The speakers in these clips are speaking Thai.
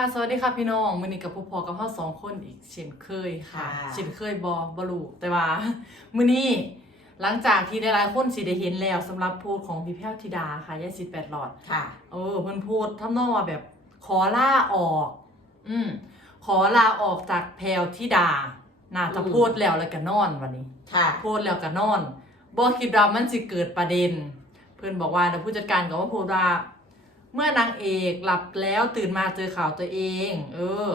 ค่ะสวัสดีค่ะพี่น้องมื้อนี้กับพวกพอกับเฮาสองคนอีกเช่นเคยค่ะค่ะ เช่นเคยบ่บ่รู้แต่ว่า มื้อนี้หลังจากที่หลายๆคนสิได้เห็นแล้วสำหรับโพสต์ของพี่แพ้วธิดาค่ะยายสิทธิ์แปดหลอด ค่ะ เออเพิ่นโพสต์ทำนองว่าแบบขอลาออก อืมขอลาออกจากแพรวธิดาน่าจะอืมโพสต์แล้วแล้วก็นอนวันนี้ ค่ะโพสต์แล้วก็นอนบ่คิดว่ามันสิเกิดประเด็น เพื่อนบอกว่าเดี๋ยวผู้จัดการก็ว่าโพสต์ว่า เมื่อนางเอกหลับแล้วตื่นมาเจอข่าวตัวเอง เออ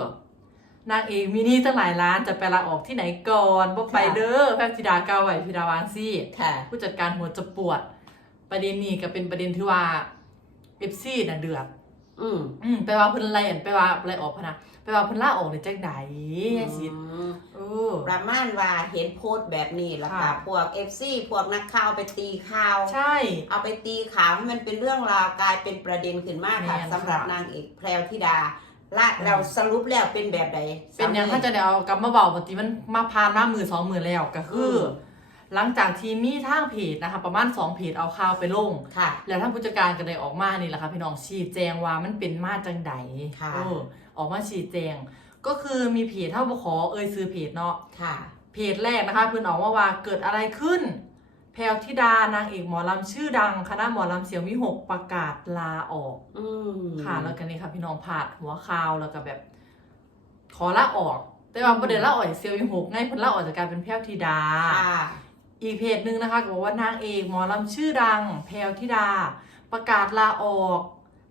นางเอกมีหนี่ตั้งหลายล้านจะไปลาออกที่ไหนก่อนบ่ไปเด้อแพทย์ธิดาเกาไหวพิดาวางซี่ค่ะผู้จัดการหัวจะปวด ประเด็นนี้ก็เป็นประเด็นที่ว่าเอฟซีน่ะเดือด อืมอืมไปว่าเพิ่นไล่อันไปว่าไล่ออกพะนะไปว่าเพิ่นลาออกในจังใดยายสิทธิ์อืมเออ ประมาณว่าเห็นโพสต์แบบนี้แล้วก็ค่ะ พวกเอฟซีพวกนักข่าวไปตีข่าว ใช่ เอาไปตีข่าวให้มันเป็นเรื่องราวกลายเป็นประเด็นขึ้นมากค่ะแม่นค่ะ สำหรับนางเอกแพรวธิดาและเราสรุปแล้วเป็นแบบใดเป็นอย่างถ้าจะได้เอากลับมาเบาปกติมันมาพานมาหมื่นสองหมื่นแล้วก็คือ หลังจากที่มีทางเพจนะคะประมาณสองเพจเอาข่าวไปลง ค่ะ แล้วท่านผู้จัดการก็ได้ออกมานี่แหละค่ะพี่น้องชี้แจงว่ามันเป็นมาจังใดค่ะ เออออกมาชี้แจง ก็คือมีเพจเท่าบขอเอ่ยซื้อเพจเนาะ ค่ะ เพจแรกนะคะเพื่อนออกมาว่าเกิดอะไรขึ้น แพรวธิดานางเอกหมอลำชื่อดังคณะหมอลำเสียงวิหกประกาศลาออก อืมค่ะแล้วกันนี่ค่ะพี่น้องผาดหัวข่าวแล้วก็แบบ ขอลาออก แต่ว่าประเด็นลาออกจากเซียววิหกไงเพิ่นลาออกจากการเป็นแพรวธิดา ค่ะ อีกเพจหนึ่งนะคะก็บอกว่านางเอกหมอลำชื่อดังแพรวธิดา ประกาศลาออก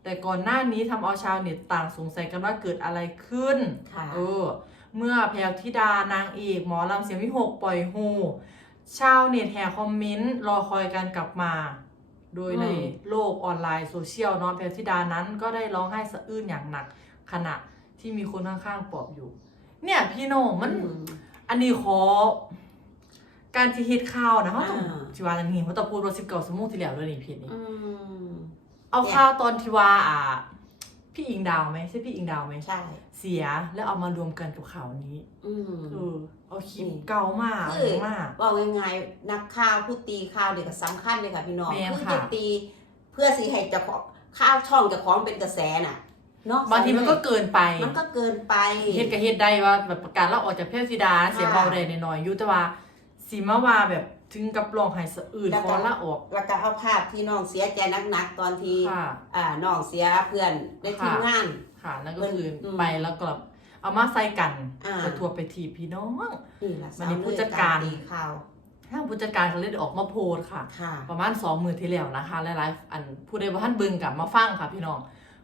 แต่ก่อนหน้านี้ทำเอาชาวเน็ตต่างสงสัยกันว่าเกิดอะไรขึ้นค่ะเออเมื่อแพรวธิดานางเอกหมอลำเสียงวิหกปล่อยฮูชาวเน็ตแห่คอมเมนต์รอคอยกันกลับมา โดยในอืมโลกออนไลน์โซเชียลเนาะแพรวธิดานั้นก็ได้ร้องไห้สะอื้นอย่างหนักขณะที่มีคนข้างๆปลอบอยู่ เนี่ยพี่โหน่งมันอืมอันนี้ขอ การที่เฮ็ดข่าวนะเขาต้องอ่าที่ว่าอันนี้เขาต้องพูดว่าสิบเก้าสมงที่แล้วเลยนี่เพจนี้อืมเอาเนี่ยข่าวตอนที่ว่าอ่าพี่อิงดาวไหมใช่พี่อิงดาวไหมใช่ เสียแล้วเอามารวมกันกับข่าวนี้ อืมเออเอาคลิปนี่เก่ามากคือมากว่าง่ายๆนักข่าวผู้ตีข่าวเด็กก็สำคัญเลยค่ะพี่น้องแม่นคือค่ะจะตี เพื่อสิให้เจะของข่าวช่องเจะของเป็นกระแสน่ะเนาะบางทีมันก็เกินไป มันก็เกินไปเฮ็ดกับเฮ็ดได้ว่าแบบประกาศเราออกจากเพศธิดาเสียเบาได้หน่อยๆอยู่แต่ว่า สีมาว่าแบบถึงกับลองให้สะอื่นแล้วขก็ อละออก แล้วก็เอาภาพที่น้องเสียใจหนักๆตอนที่ค่ะ อ่าน้องเสียเพื่อนในทีมค่ะงาน ค่ะนั่นก็คืออืมไปแล้วก็เอามาใส่กันอ่า ไปทัวร์ไปทีพี่น้อง นี่แหละวันนี้ผู้จัดการตีข่าวทางผู้จัดการเขาเลยได้ออกมาโพสต์ค่ะ ค่ะ ประมาณสองมือที่แล้วนะคะหลายๆอันผู้ใดว่าท่านเบึงกลับมาฟังค่ะพี่น้อง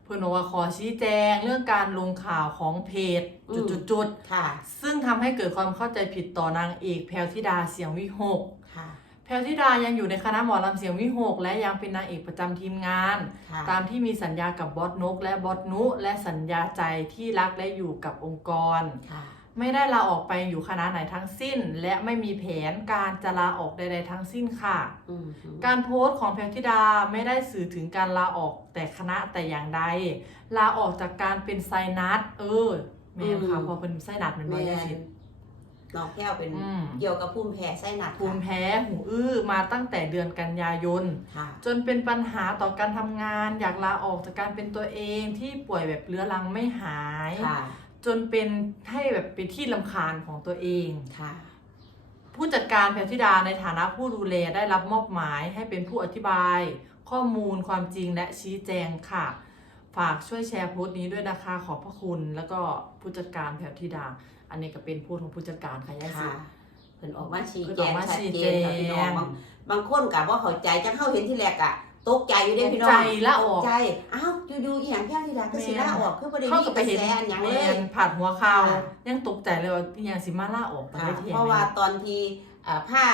เพื่อนบอกว่าขอชี้แจงเรื่องการลงข่าวของเพจอืม จุดๆค่ะๆซึ่งทำให้เกิดความเข้าใจผิดต่อนางเอกแพรวธิดาเสียงวิหก ค่ะ แพรวธิดายังอยู่ในคณะหมอลำเสียงวิหก และยังเป็นนางเอกประจำทีมงาน ค่ะ ตามที่มีสัญญากับบอสนก และบอสนุ และสัญญาใจที่รักและอยู่กับองค์กร ค่ะ ไม่ได้ลาออกไปอยู่คณะไหนทั้งสิ้น และไม่มีแผนการจะลาออกใดๆทั้งสิ้นค่ะอืมการโพสต์ของแพรวธิดาไม่ได้สื่อถึงการลาออกแต่คณะแต่อย่างใด ลาออกจากการเป็นไซนัสเออแม่นค่ะพอเป็นไซนัสมันแม่ไม่ได้สิน้องแก้วเป็นอืมเกี่ยวกับภูมิแพ้ไส้หนักภูมิแพ้หูอื้อมาตั้งแต่เดือนกันยายนค่ะจนเป็นปัญหาต่อการทำงาน อยากลาออกจากการเป็นตัวเองที่ป่วยแบบเรื้อรังไม่หายค่ะ จนเป็นให้แบบเป็นที่ลำคาญของตัวเองค่ะ ผู้จัดการแพรธิดาในฐานะผู้ดูแลได้รับมอบหมายให้เป็นผู้อธิบาย ข้อมูลความจริงและชี้แจงค่ะ ฝากช่วยแชร์โพสต์นี้ด้วยนะคะขอบพระคุณแล้วก็ผู้จัดการแพรธิดา อันนี้ก็เป็นโพสต์ของผู้จัดการค่ะยายสิ ค่ะเพิ่นออกมาชี้เพิ่นแจออกงมาชัดชี้เจแจนค่ะพี่น้องงบางบางคนกับว่าเข้าใจจังเข้าเห็นที่แรกอะ ตกใจอยู่เด้พี่น้องใจละออกตใจอ้าวอยู่ๆอีหยังแค่ที่แรกก็สิลาออกคือบ่ได้เข้ามีกับกไประเห็นแสอันหยังเลแม่ยนผ่านหัวข่าวค่ะยังตกใจเลยว่าอหยังสิมาล่าออกไปค่ะได้เทียเพราะว่าตอนที่อ่าผ้า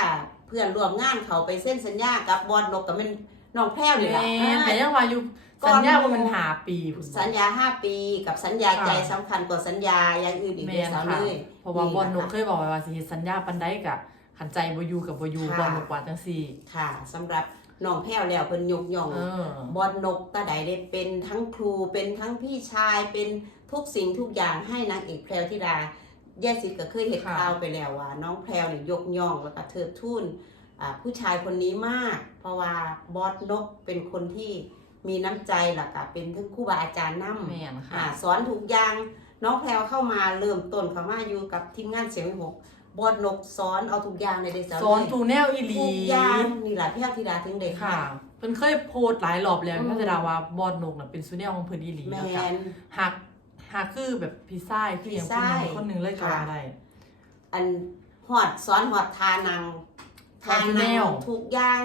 เพื่อนร่วมงานเขาไปเส้นสัญญากับบอลนกกับมันน้องแพรวนี่แหละแม่นแต่ยังว่าอยู่ก่อนสัญญาว่ามันหาปีพุ่นสัญญาห้าปีกับสัญญาค่ะใจสำคัญกว่าสัญญาอย่างอื่นอีกแมด้วยนซ้ำค่ะเลยเพราะว่าบอลนกนี่เคแหละยบอกไว้ว่าสิเฮ็ดสัญญาปันได้กะขันใจบ่อยู่กับบ่อยู่ค่ะบอลนกว่าจังซี่ ค่ะสำหรับ น้องแพรวแล้วเพิ่นยกย่องเออบอลนกตาใดได้เป็นทั้งครูเป็นทั้งพี่ชายเป็นทุกสิ่งทุกอย่างให้นางเอกแพรวธิดาแย่สิก็เคยเห็นค่ะข่าวไปแล้วว่า น้องแพรวเนี่ยยกย่องแล้วก็เทิดทูนอ่าผู้ชายคนนี้มาก เพราะว่าบอสนกเป็นคนที่มีน้ำใจหลักอะเป็นทั้งครูบาอาจารย์นำแม่นอ่าค่ะสอนทุกอย่างน้องแพรวเข้ามาเริ่มต้นเข้ามาอยู่กับทีมงานเสียงวิหก บอดนกสอนเอาทุกอย่างในเดซสอนถูกแนวอีหลีทุกอย่างนี่แหละพี่อาธิดาถึงเด็กค่ะเพิ่นเคยโพสต์หลายรอบแล้วอืมพี่จะดาว่าบอดนกน่ะเป็นซูเนลของเพิ่นอีหลีแมแล้วก็นหักหักคือแบบพี่ชายคืออย่างคนหนึงพี่ชายคนหนึงเลยก็ว่าค่ะได้อันหอดสอนหอดทานังทาแนวทุกอย่าง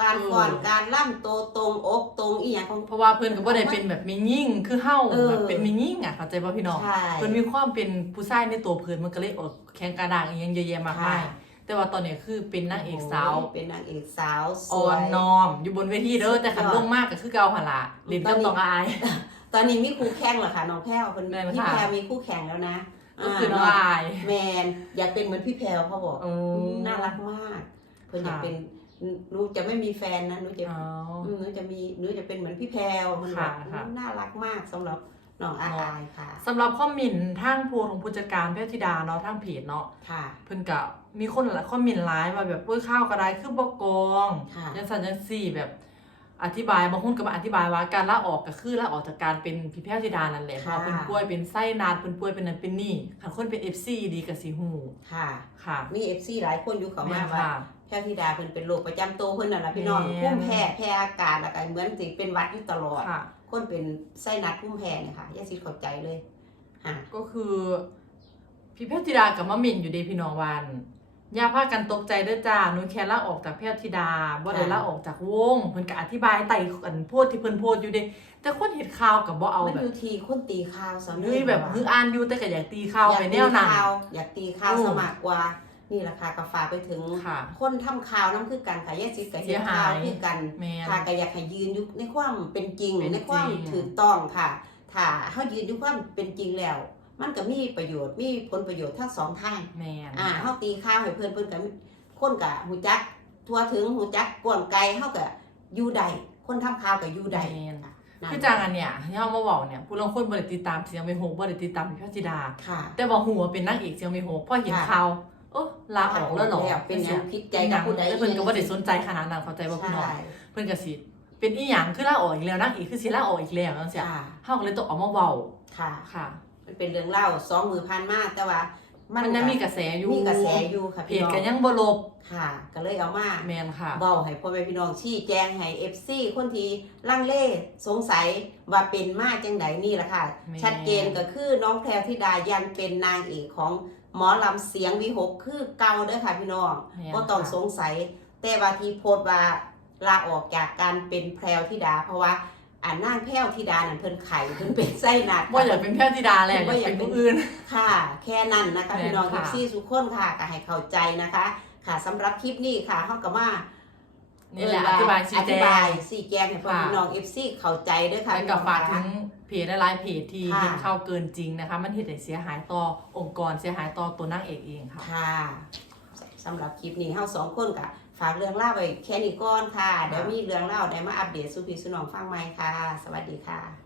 การเออก่อนการล่ำโตวตรงอกตรงอีหยังของ เพราะว่าเพิ่นก็บ่ได้เป็นแบบมียิ่งคือเฮาเออแบบเป็นมียิ่งอะเข้าใจป่ะพี่น้องใช่เพิ่นมีความเป็นผู้ชายในตัวเพิ่นมันก็เลยออกแข่งกระด้างอีหยังเยอะแยะมากมายค่ะแต่ว่าตอนนี้คือเป็นนางเอกสาวโยเป็นนางเอกสาวสอ่อวนยน้อม อยู่บนเวทีเด้อแต่ขันสุดยอดลงมากก็คือเก่าหั่นล่ะเล่นกับตอนนี้ต้องอาย ตอนนี้มีคู่แข่งเหรอคะน้องแพรวคนแม่นพี่ค่ะแพรวมีคู่แข่งแล้วนะก็คือน้องอาย แมนอยากเป็นเหมือนพี่แพรวเขาบอกเออน่ารักมาก เพิ่นอยากค่ะเป็น หนูจะไม่มีแฟนนะหนูจะอ๋ออืมหนูจะมีหนูจะเป็นเหมือนพี่แพรวมันแบค่ะบค่ะ น่ารักมากสำหรับน้องอาอายค่ะ สำหรับข้อมินทางพูของผู้จัดการแพทย์ธิดาเนาะทางเพจเนาะค่ะ เพิ่นก็มีคนหลายข้อมินหลายว่าแบบปุ้ยข้าวก็ได้คือบ่กองค่ะจังซั่นจังซี่แบบ อธิบายบางคนก็มาอธิบายว่าการลาออกก็คือลาออกจากการเป็นพี่แพทย์ธิดานั่นแหละเพราะว่าเพิ่นป่วยเป็นไส้นานเพิ่นป่วยเป็นนั่นเป็นนี่คันคนเป็น FC ดีก็สิฮู้ค่ะ ค่ะ มีเอฟซีหลายคนอยู่เขามาแม่นว่าค่ะ แพรวธิดาเพิ่นเป็นโรคประจำตัวเพิ่นน่ะล่ะพี่น้องแม่นภูมิแพ้แพ้อากาศแล้วก็เหมือนสิเป็นหวัดอยู่ตลอด ค่ะ คนเป็นไส้นัดภูมิแพ้เนี่ยค่ะอย่าสิเข้าใจเลยค่ะก็คือ พี่แพทย์ธิดากับมะหมิ่นอยู่เดีพี่น้องวันอย่าพากันตกใจเด้อจ้าหนูแค่ลาออกจากแพทย์ธิดาบ่ได้ค่ะลาออกจากวงเพิ่นก็อธิบายไต่กันโพดที่เพิ่นโพดอยู่เด้แต่คนเห็นข่าวกับบ่เอามันแบอบยู่ที่คนตีข่าวสำเฮ้ยแบบคืออ่านอยู่แต่ก็อยากตีข่าวไปแนวนั้นอยากตีข่าวอยากตีข่าวอืม สมัครกว่า นี่แหละค่ะก็ฝากไปถึงค่ะคนทำข่าวน้ำคือกันค่ะแยกสิทธิ์กับเสีเฮ็ดยหายข่าวคือกันแม่นค่ะก็อยากให้ยืนอยู่ในความเป็นจริงเป็นในความจริงถูกต้องค่ะ ถ้าเฮายืนอยู่ความเป็นจริงแล้ว มันก็มีประโยชน์มีผลประโยชน์ทั้งสองทางแม่นอ่าเฮาตีข่าวให้เพิ่นเพิ่นก็คนก็ฮู้จัก ทั่วถึงฮู้จักกวนไกลเฮาก็อยู่ใดคนทำข่าวก็อยู่ใดแม่นค่ะนั่นคือจังอันเนี่ยที่เฮามาเว้าเนี่ยผู้ลางคนบ่ได้ติดตามเสียงไม่โหกบ่ได้ติดตามพี่แพทย์ธิดาค่ะแต่ว่าหัวาเป็นนางเอกเสียงไม่โหกพอเห็นค่ะข่าว เออลาออกแล้วเหรอเป็นหยังผิดใจกับผู้ใดแล้วเพิ่นก็บ่ได้สนใจขนาดนั้นเข้าใจบ่พี่น้องใช่เพิ่นก็สิเป็นอีหยังคือลาออกอีกแล้วนางเอกคือสิลาออกอีกแล้วจังซี่ค่ะเฮาก็เลยต้องเออกมาเว้าค่ะค่ะ มันเป็นเรื่องเล่าสองมือพันมากแต่ว่า มัมันยังมีกระแสอยู่มีกระแสอยู่ค่ะเพพี่จน้องก็ยังบ่ลบค่ะ ก็เลยเอามาแม่นค่ะเบาให้พ่อแม่พี่น้องชี้แจงให้เอฟซีคนที่ลังเลสงสัยว่าเป็นมาจังไดนี่แหละค่ะแม่ชัดเจนก็คือน้องแพรวธิดายังเป็นนางเอกของ หมอลำเสียงวิหกคือเก่าเด้อค่ะพี่น้องแม่นก็ต้องค่ะสงสัย แต่ว่าที่โพสต์ว่าลาออกจากการเป็นแพรวธิดา เพราะว่าอ่านนางแพรวธิดานั่นเพิ่นไข่เพิ่นเป็นไส้หนักบ่อยากเป็นแพทย์ธิดาแล้วอยากเป็นผู้อื่นค่ะ แค่นั้นนะคะแม่นพี่น้องค่ะเอฟซีทุกคนค่ะก็ให้เข้าใจนะคะ ค่ะสำหรับคลิปนี้ค่ะเฮาก็มานี่แหละเอธิบายชี้อแจธิบายงชี้แจงให้พ่อค่ะพี่น้องเอฟซีเข้าใจด้วยค่ะแล้วก็ฝากถึงพี่น้อ เพจหลายๆเพจที่ค่ะ เห็นข่าวเกินจริงนะคะ มันเฮ็ดให้เสียหายต่อองค์กรเสียหายต่อตัวนางเอกเองค่ะ ค่ะสำหรับคลิปนี้เฮาสองคนก็ฝากเรื่องเล่าวไว้แค่นี้ก่อนค่ะ เดี๋ยวมีเรื่องเล่าได้มาอัปเดตสู่พี่สู่น้องฟังใหม่ค่ะ สวัสดีค่ะ